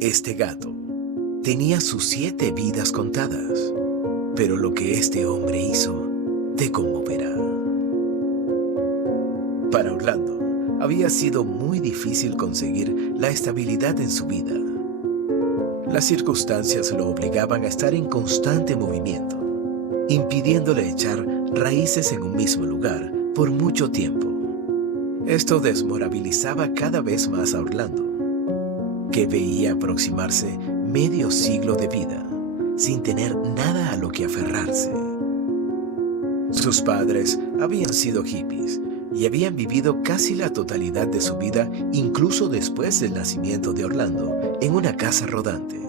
Este gato tenía sus 7 vidas contadas, pero lo que este hombre hizo te conmoverá. Para Orlando, había sido muy difícil conseguir la estabilidad en su vida. Las circunstancias lo obligaban a estar en constante movimiento, impidiéndole echar raíces en un mismo lugar por mucho tiempo. Esto desmoralizaba cada vez más a Orlando, que veía aproximarse medio siglo de vida sin tener nada a lo que aferrarse. Sus padres habían sido hippies y habían vivido casi la totalidad de su vida, incluso después del nacimiento de Orlando, en una casa rodante.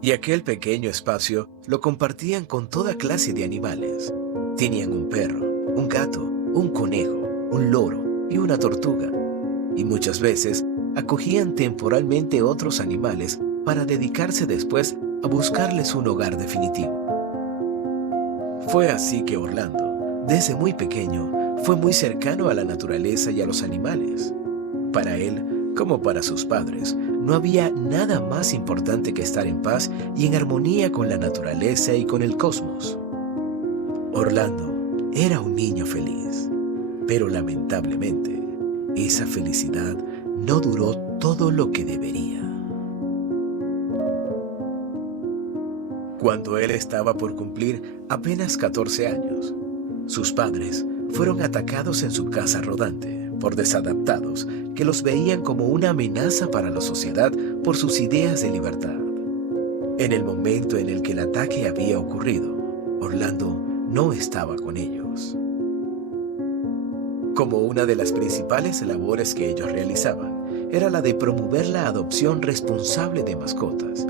Y aquel pequeño espacio lo compartían con toda clase de animales. Tenían un perro, un gato, un conejo, un loro y una tortuga. Y muchas veces acogían temporalmente otros animales para dedicarse después a buscarles un hogar definitivo. Fue así que Orlando, desde muy pequeño, fue muy cercano a la naturaleza y a los animales. Para él, como para sus padres, no había nada más importante que estar en paz y en armonía con la naturaleza y con el cosmos. Orlando era un niño feliz, pero lamentablemente, esa felicidad no duró todo lo que debería. Cuando él estaba por cumplir apenas 14 años, sus padres fueron atacados en su casa rodante por desadaptados que los veían como una amenaza para la sociedad por sus ideas de libertad. En el momento en el que el ataque había ocurrido, Orlando no estaba con ellos. Como una de las principales labores que ellos realizaban era la de promover la adopción responsable de mascotas.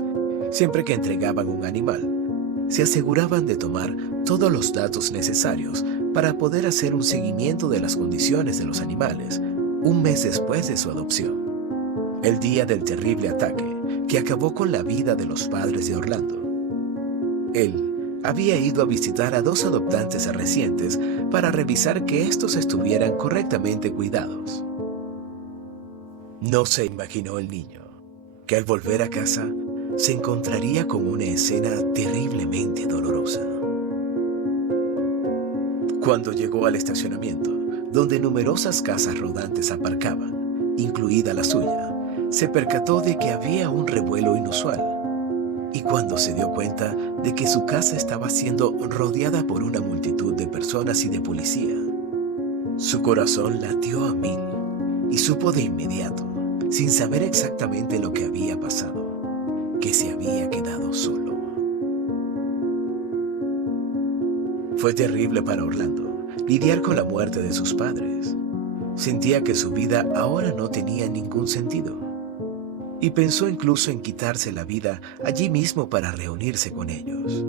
Siempre que entregaban un animal, se aseguraban de tomar todos los datos necesarios para poder hacer un seguimiento de las condiciones de los animales un mes después de su adopción. El día del terrible ataque que acabó con la vida de los padres de Orlando. Él había ido a visitar a 2 adoptantes recientes para revisar que estos estuvieran correctamente cuidados. No se imaginó el niño que al volver a casa se encontraría con una escena terriblemente dolorosa. Cuando llegó al estacionamiento, donde numerosas casas rodantes aparcaban, incluida la suya, se percató de que había un revuelo inusual. Y cuando se dio cuenta de que su casa estaba siendo rodeada por una multitud de personas y de policía, su corazón latió a 1000 y supo de inmediato, sin saber exactamente lo que había pasado, que se había quedado solo. Fue terrible para Orlando lidiar con la muerte de sus padres. Sentía que su vida ahora no tenía ningún sentido. Y pensó incluso en quitarse la vida allí mismo para reunirse con ellos.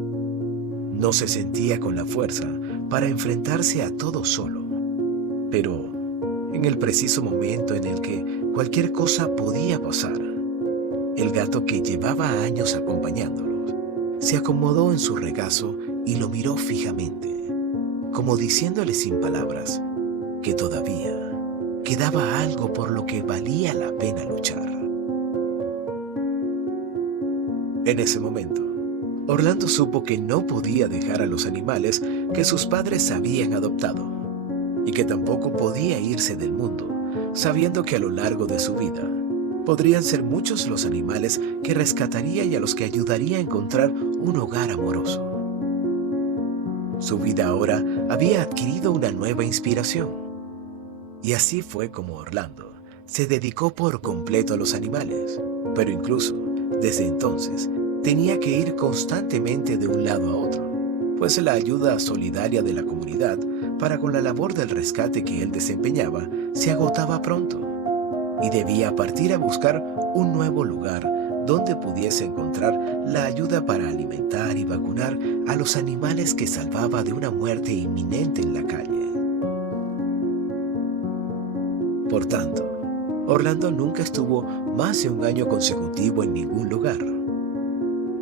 No se sentía con la fuerza para enfrentarse a todo solo. Pero en el preciso momento en el que cualquier cosa podía pasar, el gato que llevaba años acompañándolos se acomodó en su regazo y lo miró fijamente, como diciéndole sin palabras que todavía quedaba algo por lo que valía la pena luchar. En ese momento, Orlando supo que no podía dejar a los animales que sus padres habían adoptado y que tampoco podía irse del mundo, sabiendo que a lo largo de su vida podrían ser muchos los animales que rescataría y a los que ayudaría a encontrar un hogar amoroso. Su vida ahora había adquirido una nueva inspiración. Y así fue como Orlando se dedicó por completo a los animales, pero incluso desde entonces tenía que ir constantemente de un lado a otro, pues la ayuda solidaria de la comunidad para con la labor del rescate que él desempeñaba se agotaba pronto y debía partir a buscar un nuevo lugar donde pudiese encontrar la ayuda para alimentar y vacunar a los animales que salvaba de una muerte inminente en la calle. Por tanto, Orlando nunca estuvo más de un año consecutivo en ningún lugar.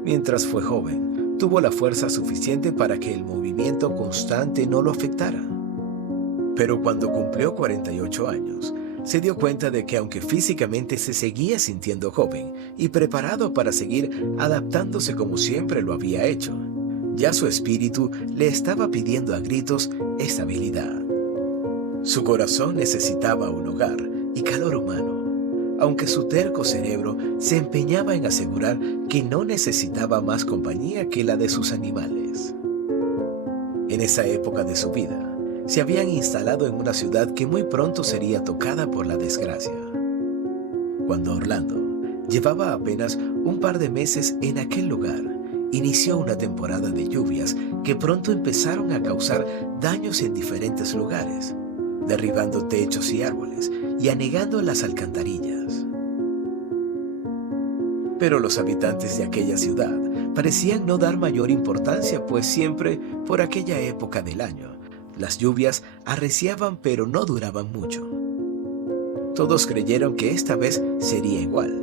Mientras fue joven, tuvo la fuerza suficiente para que el movimiento constante no lo afectara. Pero cuando cumplió 48 años, se dio cuenta de que aunque físicamente se seguía sintiendo joven y preparado para seguir adaptándose como siempre lo había hecho, ya su espíritu le estaba pidiendo a gritos estabilidad. Su corazón necesitaba un hogar y calor humano, aunque su terco cerebro se empeñaba en asegurar que no necesitaba más compañía que la de sus animales. En esa época de su vida, se habían instalado en una ciudad que muy pronto sería tocada por la desgracia. Cuando Orlando llevaba apenas un par de meses en aquel lugar, inició una temporada de lluvias que pronto empezaron a causar daños en diferentes lugares, derribando techos y árboles y anegando las alcantarillas. Pero los habitantes de aquella ciudad parecían no dar mayor importancia, pues siempre, por aquella época del año, las lluvias arreciaban pero no duraban mucho. Todos creyeron que esta vez sería igual.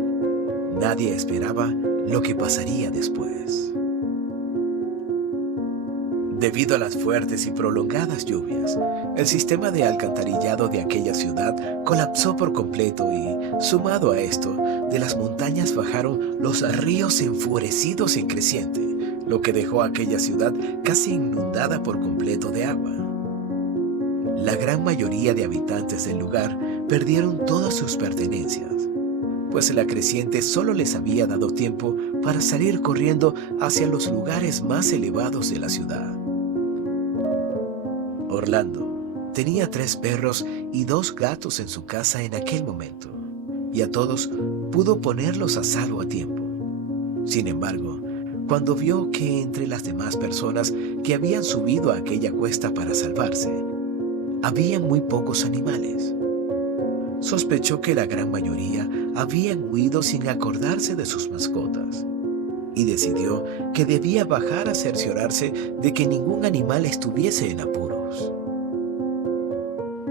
Nadie esperaba lo que pasaría después. Debido a las fuertes y prolongadas lluvias, el sistema de alcantarillado de aquella ciudad colapsó por completo y, sumado a esto, de las montañas bajaron los ríos enfurecidos en creciente, lo que dejó a aquella ciudad casi inundada por completo de agua. La gran mayoría de habitantes del lugar perdieron todas sus pertenencias, pues la creciente solo les había dado tiempo para salir corriendo hacia los lugares más elevados de la ciudad. Orlando tenía 3 perros y 2 gatos en su casa en aquel momento, y a todos pudo ponerlos a salvo a tiempo. Sin embargo, cuando vio que entre las demás personas que habían subido a aquella cuesta para salvarse, había muy pocos animales, sospechó que la gran mayoría habían huido sin acordarse de sus mascotas y decidió que debía bajar a cerciorarse de que ningún animal estuviese en apuros.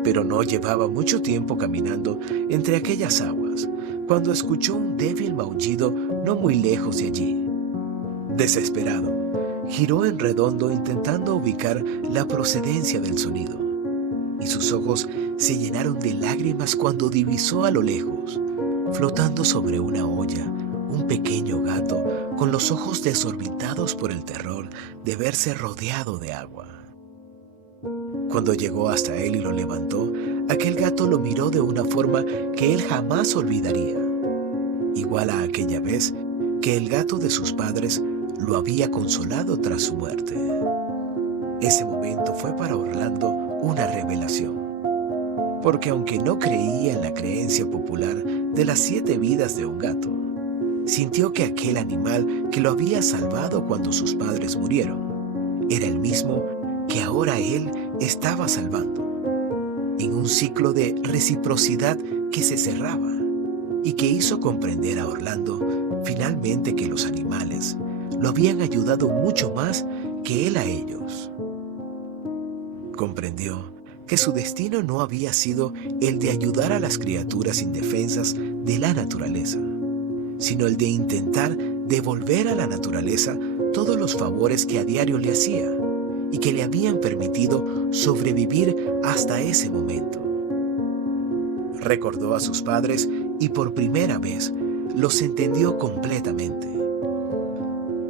Pero no llevaba mucho tiempo caminando entre aquellas aguas cuando escuchó un débil maullido no muy lejos de allí. Desesperado, giró en redondo intentando ubicar la procedencia del sonido, y sus ojos se llenaron de lágrimas cuando divisó a lo lejos, flotando sobre una olla, un pequeño gato con los ojos desorbitados por el terror de verse rodeado de agua. Cuando llegó hasta él y lo levantó, aquel gato lo miró de una forma que él jamás olvidaría, igual a aquella vez que el gato de sus padres lo había consolado tras su muerte. Ese momento fue para Orlando una revelación, porque aunque no creía en la creencia popular de las 7 vidas de un gato, sintió que aquel animal que lo había salvado cuando sus padres murieron era el mismo que ahora él estaba salvando, en un ciclo de reciprocidad que se cerraba y que hizo comprender a Orlando finalmente que los animales lo habían ayudado mucho más que él a ellos. Comprendió que su destino no había sido el de ayudar a las criaturas indefensas de la naturaleza, sino el de intentar devolver a la naturaleza todos los favores que a diario le hacía y que le habían permitido sobrevivir hasta ese momento. Recordó a sus padres y por primera vez los entendió completamente.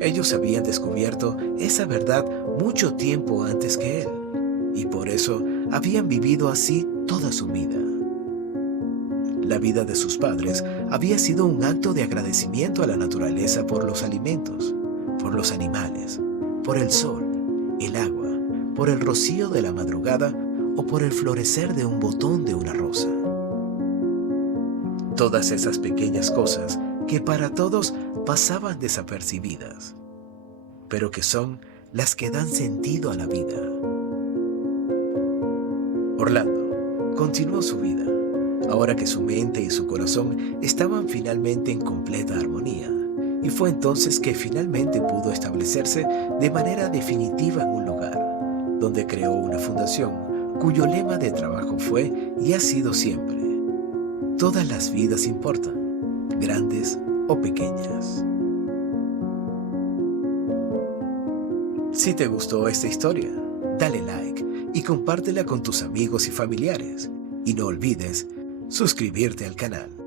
Ellos habían descubierto esa verdad mucho tiempo antes que él, y por eso habían vivido así toda su vida. La vida de sus padres había sido un acto de agradecimiento a la naturaleza por los alimentos, por los animales, por el sol, el agua, por el rocío de la madrugada o por el florecer de un botón de una rosa. Todas esas pequeñas cosas que para todos pasaban desapercibidas, pero que son las que dan sentido a la vida. Orlando continuó su vida, ahora que su mente y su corazón estaban finalmente en completa armonía, y fue entonces que finalmente pudo establecerse de manera definitiva en un lugar, donde creó una fundación cuyo lema de trabajo fue y ha sido siempre: todas las vidas importan, grandes o pequeñas. Si te gustó esta historia, dale like y compártela con tus amigos y familiares. Y no olvides suscribirte al canal.